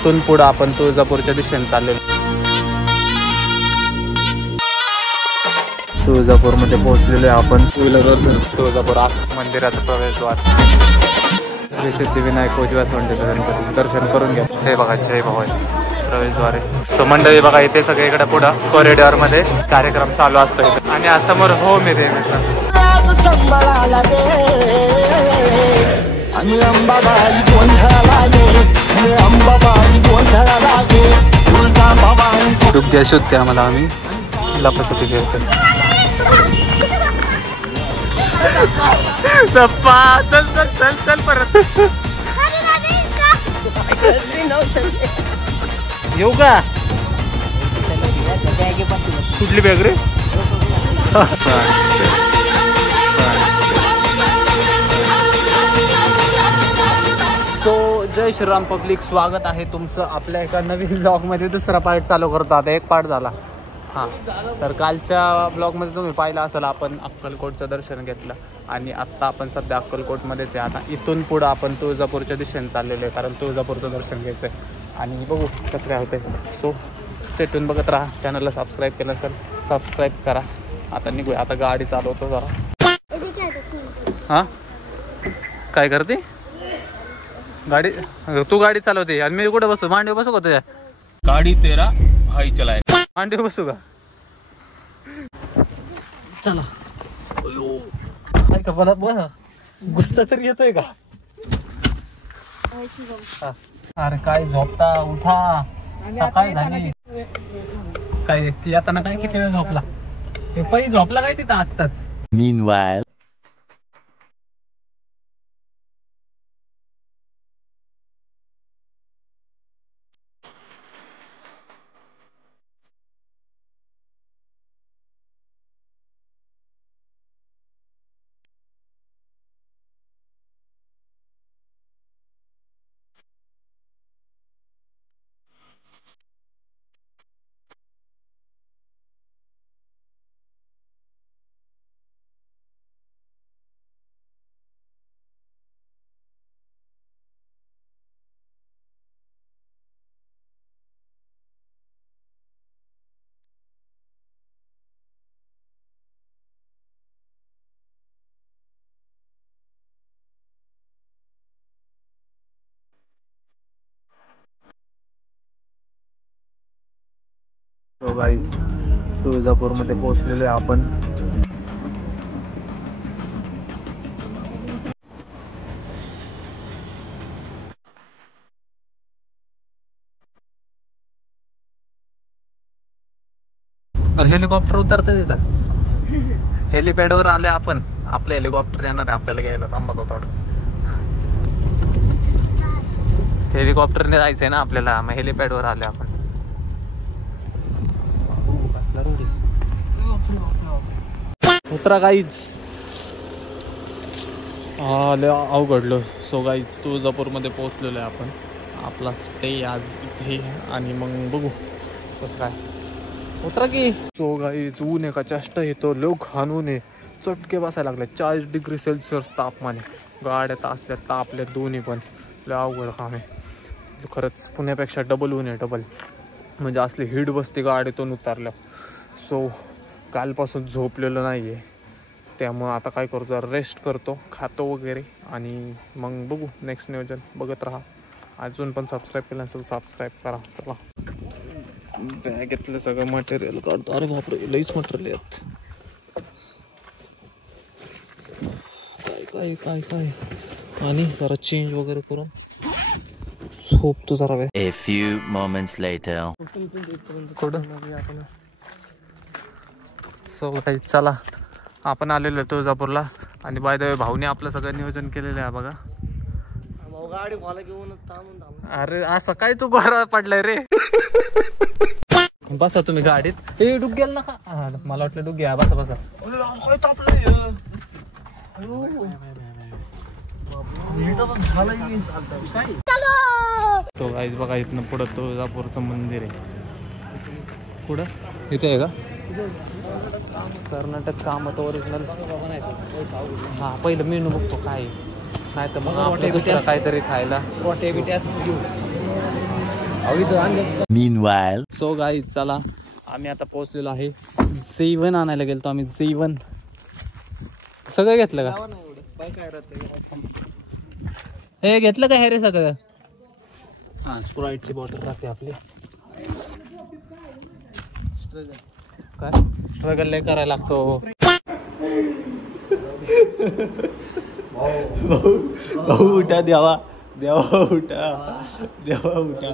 इथून पुढं आपण तुळजापूरच्या दिशेने चाललेलो. तुळजापूरमध्ये पोहोचलेलो आहे आपण. तुळजापूर मंदिराचं प्रवेशद्वार श्री सिद्धिविनायक उजव्या सोंडेचं गणपती दर्शन करून घ्या. हे बघा जय भवानी प्रवेशद्वार आहे. तो मंडळी बघा इथे सगळे इकडे पुढं कॉरिडॉर मध्ये कार्यक्रम चालू असतो आणि समोर होम आहे देवीचा. डुग्ग्या शोधते आम्हाला, आम्ही लपाछपी खेळतो. चल चल चल चल परत येऊ का? कुठली बॅग रे? सो जय श्रीराम पब्लिक, स्वागत आहे तुमचं आपल्या एका नवीन ब्लॉगमध्ये. दुसरा पार्ट चालू करतो आता. एक पार्ट झाला. हां, तर कालच्या ब्लॉगमध्ये तुम्ही पाहिलं असेल आपण अक्कलकोटचं दर्शन घेतलं आणि आत्ता आपण सध्या अक्कलकोटमध्येच आहे. आता इथून पुढं आपण तुळजापूरच्या दिशेने चाललेलो आहे, कारण तुळजापूरचं दर्शन घ्यायचं आहे आणि बघू कसं काय होतं. सो स्टेटून बघत राहा. चॅनलला सबस्क्राईब केलं असेल सबस्क्राईब करा. आता निघूया. आता गाडी चालवतो जरा. हां, काय करते गाडी? तू गाडी चालवते आणि मी कुठे बसू? मांडीवर बसू का तुझ्या? गाडी तेरा भाई चलाय. मांडीवर बसू का? चला. का मला बस गुस्ता तरी येतोय का? अरे काय झोपता, उठा. सकाळी झाली. काय येताना काय किती वेळ झोपला? ते पै झोपला काय तिथं आत्ताच. Meanwhile. तो गाईज तुळजापूरमध्ये पोहोचलेलो आहे आपण. हेलिकॉप्टर उतरतं तिथं. हेलिपॅडवर आले आपण. आपलं हेलिकॉप्टर येणार आहे आपल्याला घ्यायला. थांबतो थोडं. हेलिकॉप्टरने जायचंय ना आपल्याला, मग हेलिपॅडवर आले आपण. उतरा गाईज. अवघडलो. सो गाईज तुळजापूरमध्ये पोहोचलेलो आहे आपण. आपला स्टे आज इथे आणि मग बघू कसं काय. उतरा की. सो गाईज ऊन आहे का चेष्टा येतो. लोक हाणून आहे. चटके बसायला लागले. 40 डिग्री सेल्सिअस तापमान आहे. गाड्या असल्या तापल्या दोन्ही पण. लय अवघड काम आहे खरंच. पुण्यापेक्षा डबल ऊन आहे. डबल म्हणजे असली हीट बसते गाडीतून उतरल्या. सो कालपासून झोपलेलं नाही आहे, त्यामुळं आता काय करतो जरा रेस्ट करतो, खातो वगैरे आणि मग बघू नेक्स्ट नियोजन. बघत राहा. अजून पण सबस्क्राईब केलं नसेल सबस्क्राईब करा. चला बॅगेतलं सगळं मटेरियल काढतो. अरे बापरे लईच मटेरियल आहेत. काय काय काय आणि जरा चेंज वगैरे करून झोपतो जरा वेळ. A few moments later. So काही चला आपण आलेलो आहे तुळजापूरला आणि बाय द वे भाऊने आपलं सगळं नियोजन केलेलं आहे बघा. गाडी खोला घेऊन थांबून. अरे असं काय तू गोरा पडलाय रे. बसा तुम्ही गाडीत. ते डुग्ग्याला नका. मला वाटलं डुग्ग्या. बसा बसा. सो गाईज बघा इथनं पुढं तुळजापूरचं मंदिर आहे. कुठं इथे आहे का? कर्नाटक कामत ओरिजिनल. हा पहिलं मेनू बघतो काय, नाही तर मग आपल्या दुसरं काहीतरी खायला. Meanwhile. सो गाईज चला आम्ही आता पोहोचलेलो आहे. जेवण आणायला गेलो आम्ही. जेवण सगळं घेतलं का? हे घेतलं का हे रे सगळं? हा स्प्राईटची बॉटल राहते आपली. काय स्ट्रगल लय करायला लागतो. भाऊ उठा देवा देवा उठा देवा उठा.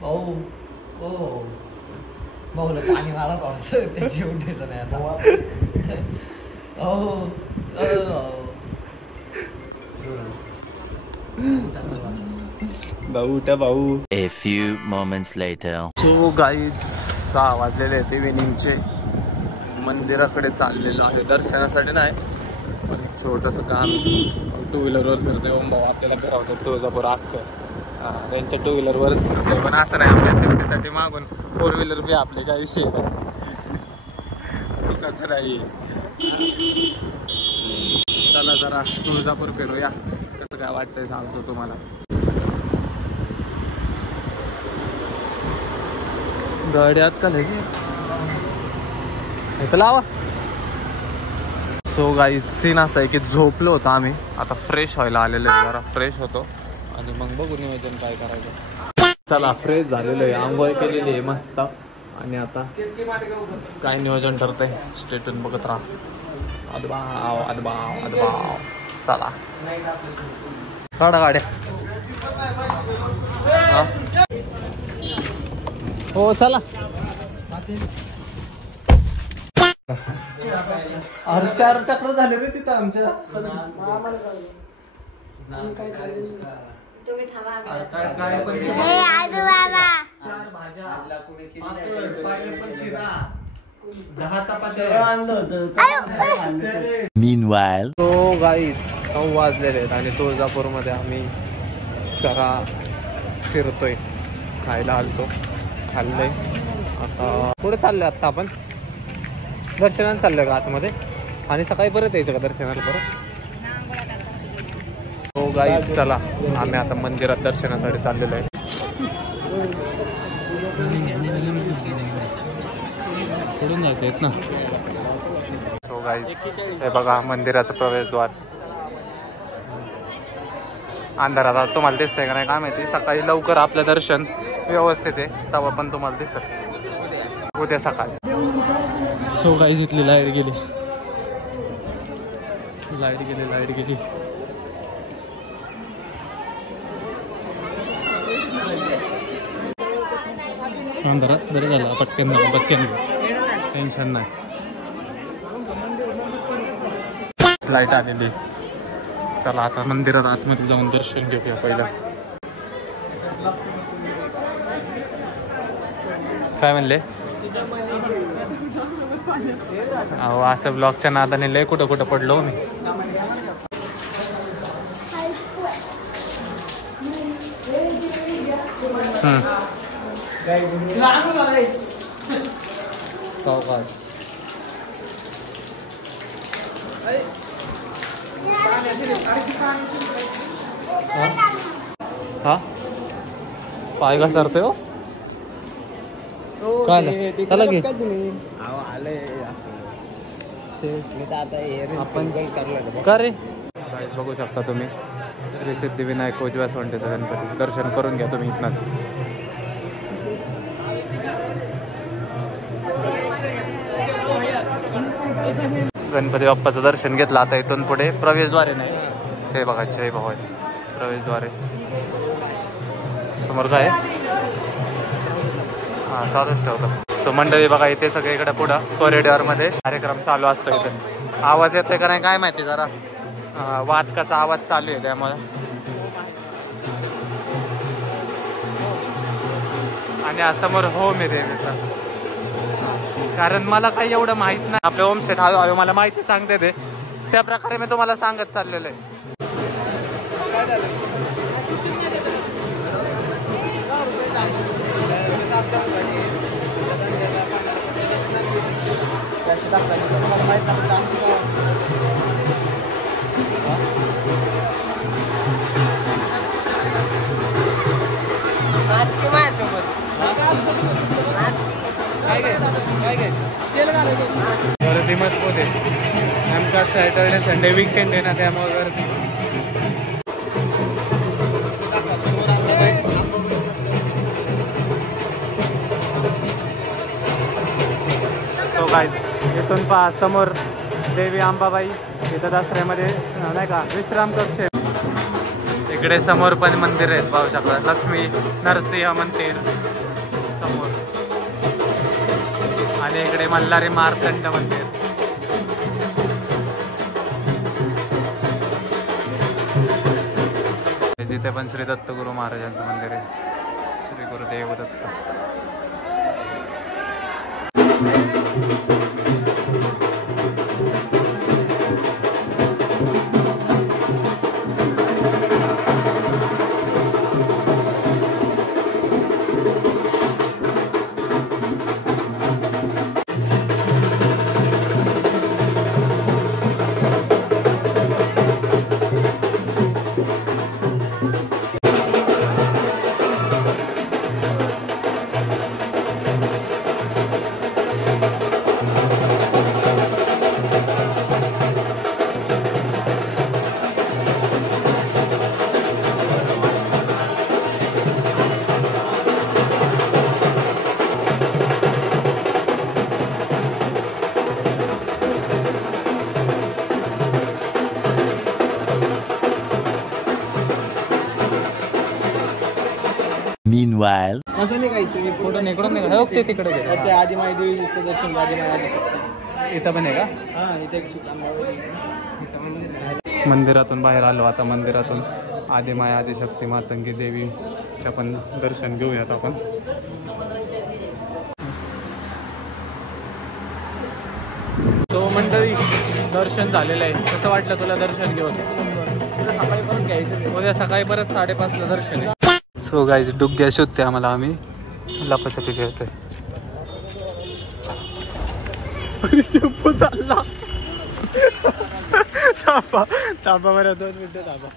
भाऊ ओ भाऊला पाणी मारा थोडंसं त्याची उठायचं नाही आता. हो भाऊ उठा भाऊ. A few moments later. So guys 6 वाजलेले आहेत इव्हिनिंगचे. मंदिराकडे चाललेलो आहे दर्शनासाठी नाही पण छोटंसं काम 2 व्हीलरवर फिरतोय. ओम भाऊ आपल्याला फिरवतात तुळजापूर अक्कर. त्यांच्या 2 व्हीलरवरच फिरतोय पण असं नाही आपल्या सेफ्टीसाठी मागून 4 व्हीलर बी आपले काही विषय सुखाचं नाही. चला जरा तुळजापूर फिरूया. कसं काय वाटतंय सांगतो तुम्हाला. गाड्यात का लगे लावा. सो गाईज सीन असं आहे की झोपलो होतो आम्ही. आता फ्रेश व्हायला आलेलो आहे. जरा फ्रेश होतो आणि मग बघू नियोजन काय करायचं. चला फ्रेश झालेलो आहे. आंघोळ केलेली आहे मस्त. आणि आता काय नियोजन ठरतंय स्टेटून बघत राहा. अदबाव अदबाव अदबाव. चला काढा गाड्या. हो चला. अरे 4 चक्र झाले रे तिथं आमच्या. तुम्ही थांबा. 4 भाज्या 10 चपात्या. Meanwhile. तो गाईज 9 वाजलेले आहेत आणि तुळजापूरमध्ये आम्ही जरा फिरतोय. खायला आलतो खाल्लंय. आता पुढे चाललोय. आता आपण दर्शनाला चाललोय का आतमध्ये आणि सकाळी परत यायचं का दर्शनाला परत. हो गाईज चला आम्ही आता मंदिरात दर्शनासाठी चाललेलो आहे. पुढून जायचं आहेत ना. हो गाईज हे बघा मंदिराचं प्रवेशद्वार. अंधारात तुम्हाला दिसतंय का नाही काय माहिती. सकाळी लवकर आपलं दर्शन व्यवस्थित आहे तेव्हा पण तुम्हाला दिसत उद्या सकाळी. सो गाईज इथली लाईट गेली. अंधारात बरं झालं. पटकन टेन्शन नाही. लाईट आलेली. चला आता मंदिरात आतमध्ये जाऊन दर्शन घेऊया पहिलं. काय म्हणले अहो असं ब्लॉगच्या नादाने लय कुठं कुठं पडलो मी. हा पाय घसरतोय हो. काय चला की आपण का रे. बघू शकता तुम्ही श्री सिद्धिविनायक उजव्या सोंडेचा गणपती. दर्शन करून घ्या तुम्ही इथनच. गणपती बाप्पाचं दर्शन घेतलं. आता इथून पुढे प्रवेशद्वारे नाही. हे बघा जय भवानी प्रवेशद्वारे समोर काय हा चालूच ठेवतो. सो मंडळी बघा इथे सगळीकडे पुढं कॉरिडॉरमध्ये कार्यक्रम चालू असतो. इथे आवाज येतोय का नाही काय माहिती. जरा वादकाचा आवाज चालू आहे त्यामुळे. आणि समोर होम आहे देवीचा. कारण मला काही एवढं माहित नाही. आपले होम सेट हळूहळू मला माहिती सांगते ते त्या प्रकारे मी तुम्हाला सांगत चाललेलं आहे. गर्दी मजबूत आहे. नेमका सॅटर्डे संडे वीकेंड आहे ना, त्यामुळे गर्दी. तो काय इथून पहा समोर देवी अंबाबाई इथं दसऱ्यामध्ये नाही का विश्राम कक्ष आहे. इकडे समोर पण मंदिर आहेत पाहू शकता. लक्ष्मी नरसिंह मंदिर समोर आणि इकडे मल्हारी मार्तंड मंदिर. जिथे पण श्री दत्तगुरु महाराजांचं मंदिर आहे. श्री गुरुदेव दत्त. Meanwhile, असं निघायचं कुठं इकडून नाही का? ते तिकडे गेलं. ते आदिमाई देवीचं दर्शन आदिमाई आदिशक्ती. इथं पण आहे का? हा इथे एक मंदिरातून बाहेर आलो आता. मंदिरातून आदिमाय आदिशक्ती मातंगी देवीच्या पण दर्शन घेऊयात आपण. तो मंडळी दर्शन झालेलं आहे. कसं वाटलं तुला दर्शन घेऊन? सकाळी करून घ्यायचं. उद्या सकाळी परत 5:30ला दर्शन आहे. सो गाईज डुग्ग्या शोधते आम्हाला. आम्ही लपाछपी खेळतोय. टेम्पो चालला. थांबा बरं 2 मिनिटं थांबा.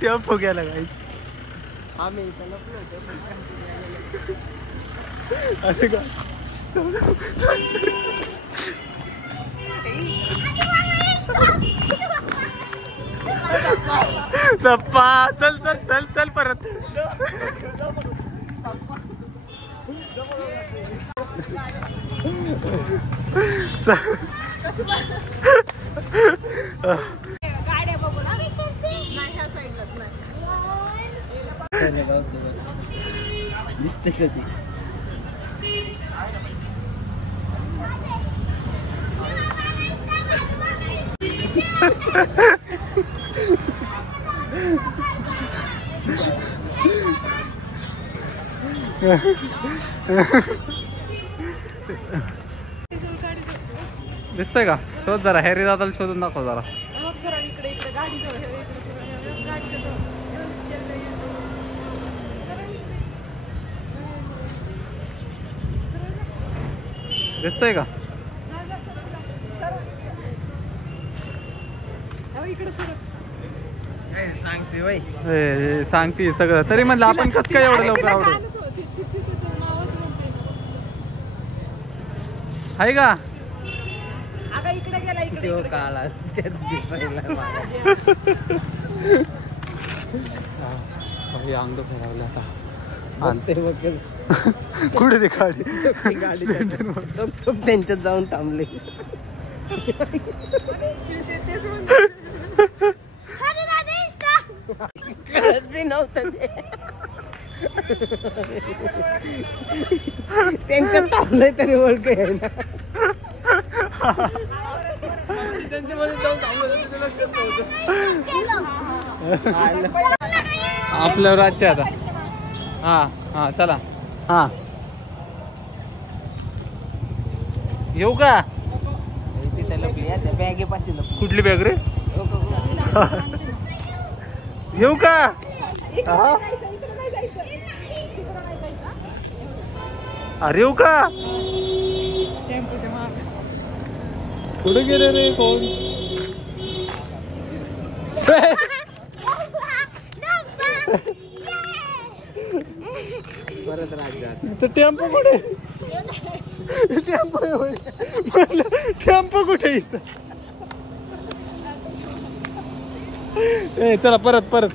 टेम्पो गेला गाईज. आम्ही दप्पा चल चल चल चल परत. दिसते कधी दिसतंय का? शोध जरा. हॅरी दादाला शोधून दाखव जरा. दिसतंय का? सांगते बाई. सांगते सगळं. तरी म्हणलं आपण कसं काय एवढं लवकर आवडू आहे का? काळा दिसायला अंग फिरावलं आता. कुठे ते गाडी त्यांच्यात जाऊन थांबले. नव्हतं ते त्यांच्यात थांबलंय तरी ओळख आहे ना. आपल्यावर आजच्या आता. हा हा चला. हा येऊ का? कुठली बॅग रे? येऊ का? अरे येऊ का? कुठे गेले रे कोण? तर टेम्पो कुठे टेम्पो कुठे इथं ए चला परत परत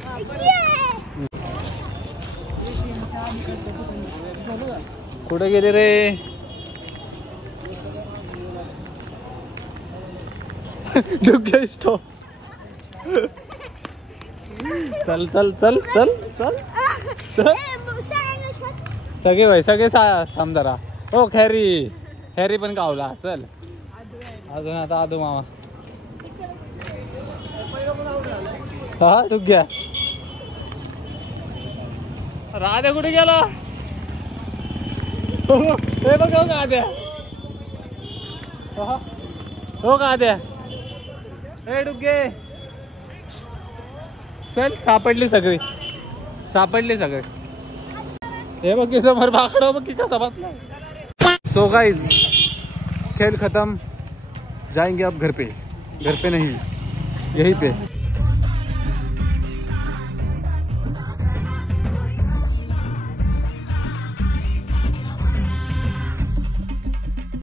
कुठे गेले रे डुग्गे स्टॉप चल चल चल चल चल सगळे भाई सगळे थांब जरा हो खॅरी खॅरी पण गावला चल अजून आता आदू मामा हा डुग्ग्या राधे कुठे गेला हे बघ हो का द्या हो का द्या हे डुग्गे चल सापडली सगळी हे बघ की समोर बाकडा बघ की कसा बसला सो गाइस खेल खत्म जाएंगे अब घर पे नहीं यहीं पे